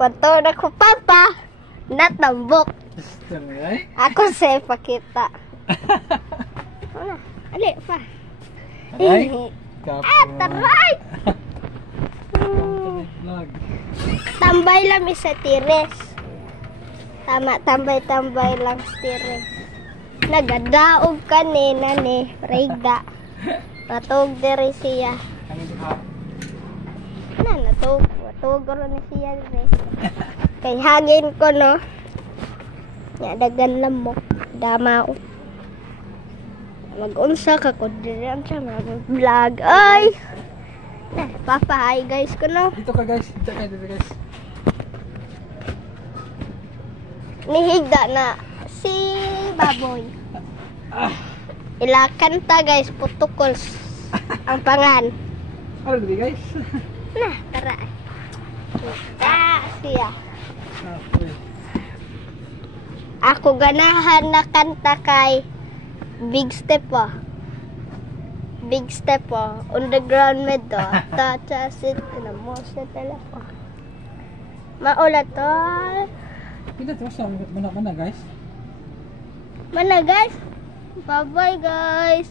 Pato na ko papa. Natambok. Ako sa pakita. Ali pa. Aray. Taray! Tambay lang sa tires. Tama, tambay-tambay lang sa tires. Nagadaog kanina ni Reyda. Natog diri siya. Natog rin siya diri. Kay hangin ko no. Dagan lamok. Damao. Mag-unsa ka ko diri ang siya mag-vlog. Ay! Papa, hi guys ko no. Dito ka guys. Dito ka dito guys. Nihigda na si Baboy. Ilakan ta guys, putukols ang pangan. Ano dito guys? Nah, tara. Kita siya. Ako ganahan na kanta kay Big Step Big Step Underground med Tachasit na mo sa telefon. Maula to. Kita terus mana guys? Mana guys? Bye bye guys.